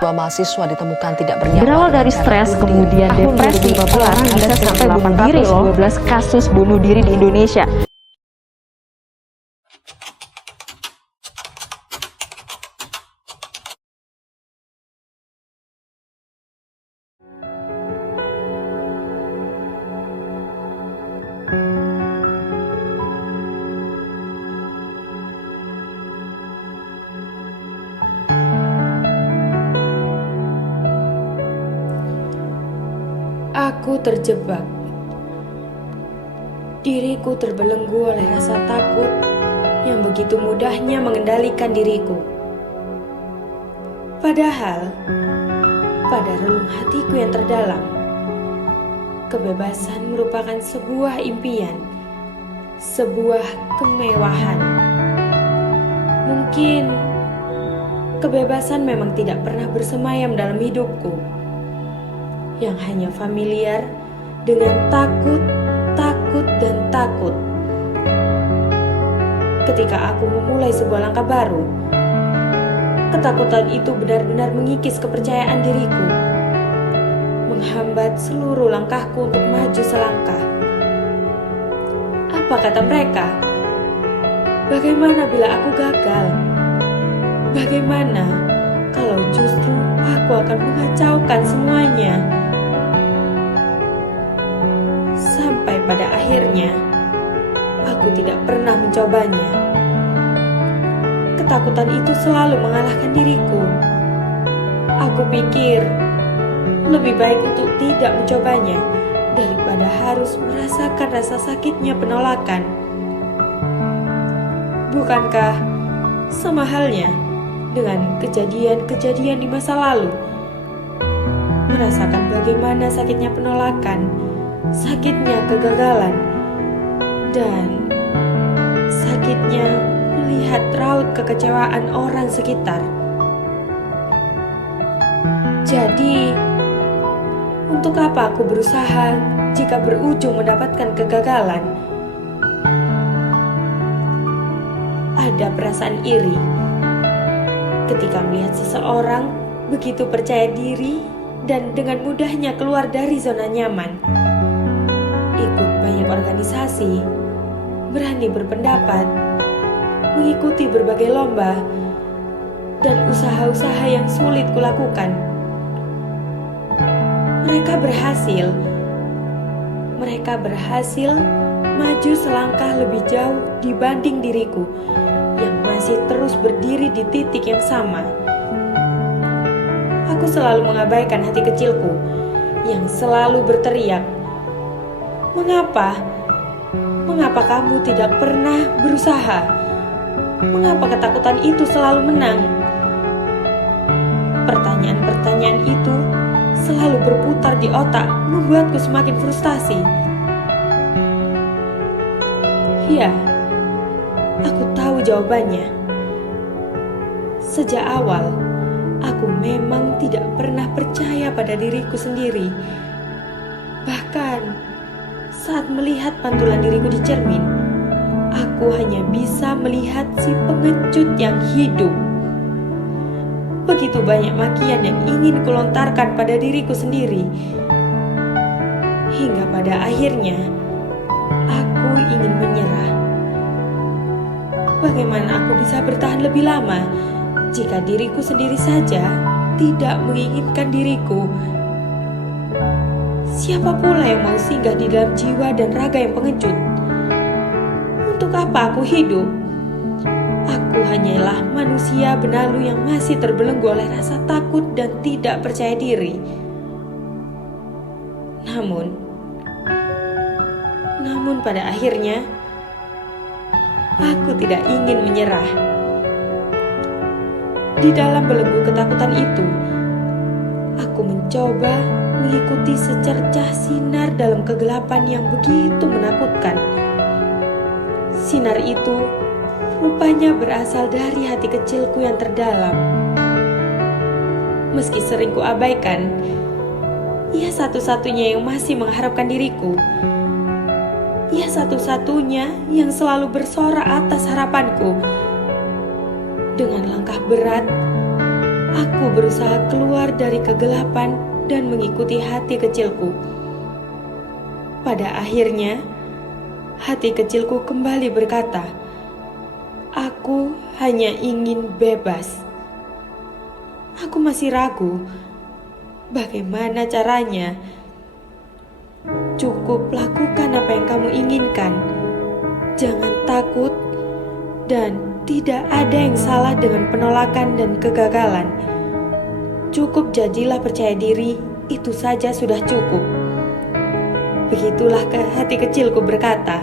Dua mahasiswa ditemukan tidak bernyawa. Berawal dari stres, kemudian depresi, bisa sampai 812 kasus bunuh diri di Indonesia. Aku terjebak. Diriku terbelenggu oleh rasa takut yang begitu mudahnya mengendalikan diriku. Padahal, pada relung hatiku yang terdalam, kebebasan merupakan sebuah impian, sebuah kemewahan. Mungkin, kebebasan memang tidak pernah bersemayam dalam hidupku, yang hanya familiar dengan takut, dan takut. Ketika aku memulai sebuah langkah baru, ketakutan itu benar-benar mengikis kepercayaan diriku, menghambat seluruh langkahku untuk maju selangkah. Apa kata mereka? Bagaimana bila aku gagal? Bagaimana kalau justru aku akan mengacaukan semuanya? Sampai pada akhirnya, aku tidak pernah mencobanya. Ketakutan itu selalu mengalahkan diriku. Aku pikir, lebih baik untuk tidak mencobanya daripada harus merasakan rasa sakitnya penolakan. Bukankah sama halnya dengan kejadian-kejadian di masa lalu? Merasakan bagaimana sakitnya penolakan, sakitnya kegagalan, dan sakitnya melihat raut kekecewaan orang sekitar. Jadi, untuk apa aku berusaha jika berujung mendapatkan kegagalan? Ada perasaan iri ketika melihat seseorang begitu percaya diri dan dengan mudahnya keluar dari zona nyaman. Ikut banyak organisasi, berani berpendapat, mengikuti berbagai lomba, dan usaha-usaha yang sulit kulakukan. Mereka berhasil maju selangkah lebih jauh dibanding diriku yang masih terus berdiri di titik yang sama. Aku selalu mengabaikan hati kecilku yang selalu berteriak, "Mengapa? Mengapa kamu tidak pernah berusaha? Mengapa ketakutan itu selalu menang?" Pertanyaan-pertanyaan itu selalu berputar di otak, membuatku semakin frustasi. Ya, aku tahu jawabannya. Sejak awal, aku memang tidak pernah percaya pada diriku sendiri. Bahkan, saat melihat pantulan diriku di cermin, aku hanya bisa melihat si pengecut yang hidup. Begitu banyak makian yang ingin kulontarkan pada diriku sendiri. Hingga pada akhirnya, aku ingin menyerah. Bagaimana aku bisa bertahan lebih lama jika diriku sendiri saja tidak menginginkan diriku? Siapa pula yang mau singgah di dalam jiwa dan raga yang pengecut? Untuk apa aku hidup? Aku hanyalah manusia benalu yang masih terbelenggu oleh rasa takut dan tidak percaya diri. Namun pada akhirnya, aku tidak ingin menyerah. Di dalam belenggu ketakutan itu, aku mencoba mengikuti secercah sinar dalam kegelapan yang begitu menakutkan. Sinar itu rupanya berasal dari hati kecilku yang terdalam. Meski sering kuabaikan, ia satu-satunya yang masih mengharapkan diriku. Ia satu-satunya yang selalu bersorak atas harapanku. Dengan langkah berat, Aku berusaha keluar dari kegelapan dan mengikuti hati kecilku. Pada akhirnya, hati kecilku kembali berkata, "Aku hanya ingin bebas." Aku masih ragu. Bagaimana caranya? Cukup lakukan apa yang kamu inginkan. Jangan takut, dan tidak ada yang salah dengan penolakan dan kegagalan. Cukup jadilah percaya diri, itu saja sudah cukup. Begitulah hati kecilku berkata.